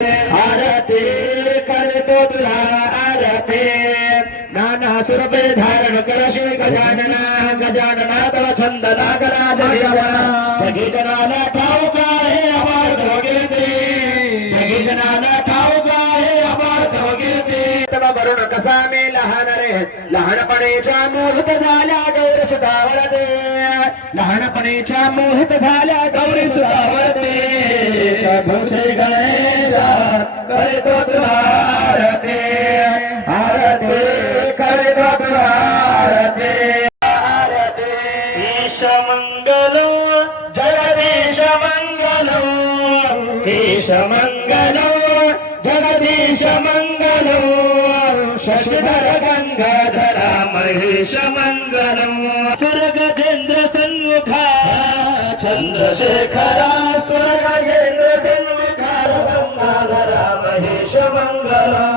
आरती करतो तुला आरती. नाना सुरपे धारण करशे गजानना गजानना तव छंद लागला जगीजना जगी जनाला ठाऊ काय अमार गिरते जगी जनाला ठाऊ काय अमार गिरते तव वरुण कसा मे लहान रे? लहानपणीच्या मोहित झाल्या गौरच धावरते लहानपणीच्या मोहित झाल्या మంగళం జగదీశ మంగళం శశిధర గంగాధర మహేష మంగళం సురగ చంద్ర సన్ముఖ చంద్రశేఖర సురగే गंगाधरा महेश मंगला